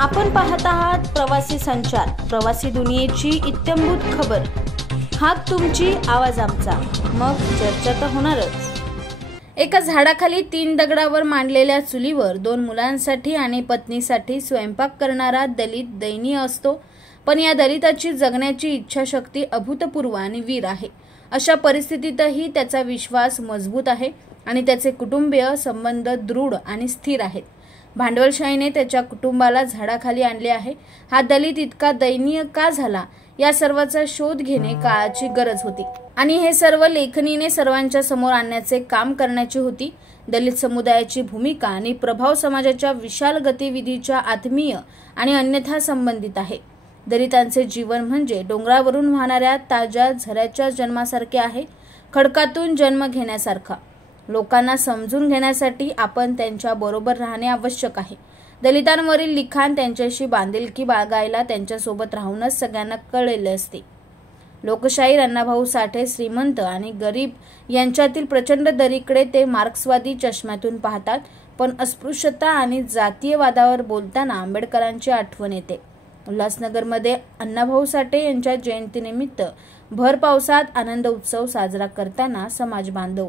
आपण पाहत आहात प्रवासी संचार, प्रवासी दुनियेची इत्थंभूत खबर। हाक तुमची, आवाज आमचा, मग चर्चा तर होणारच। एका झाडाखाली 3 दगडावर मांडलेल्या चुलीवर 2 मुलांसाठी आणि पत्नीसाठी स्वयंपाक करणारा दलित दयनीय असतो। पण या दलिताची जगण्याची इच्छाशक्ती अभूतपूर्व आणि वीर आहे। अशा परिस्थितीतही त्याचा विश्वास मजबूत आहे आणि त्याचे कुटुंबीय संबंध दृढ आणि स्थिर आहेत। भांडवलशाहीने त्याच्या कुटुंबाला झाडाखाली आणले आहे। हा दलित इतका दयनीय का झाला, या सर्वाचा शोध घेणे काळाची गरज होती आणि हे सर्व लेखणीने सर्वांच्या समोर आणण्याचे काम करण्याची होती। दलित समुदायाची भूमिका आणि प्रभाव समाजाच्या विशाल गतिविधीच्या आत्मीय आणि अन्यथा संबंधित आहे। दलितांचे जीवन म्हणजे डोंगरावरून वाहणाऱ्या ताज्या झऱ्याच्या जन्मासारखे आहे, खडकातून जन्म घेण्यासारखा। लोकांना समजून घेण्यासाठी आपण त्यांच्या बरोबर राहणे आवश्यक आहे। दलितांवरील लिखाण त्यांच्याशी बांधिलकी बाळगायला त्यांच्यासोबत राहूनच सगळ्यांना कळलेले असते। लोकशाहीर अण्णाभाऊ साठे श्रीमंत आणि गरीब यांच्यातील प्रचंड दरीकडे ते मार्क्सवादी चष्म्यातून पाहतात, पण अस्पृश्यता आणि जातीयवादावर बोलताना आंबेडकरांची आठवण येते। उल्हासनगरमध्ये अण्णाभाऊ साठे यांच्या जयंतीनिमित्त भर पावसात आनंद उत्सव साजरा करताना समाज बांधव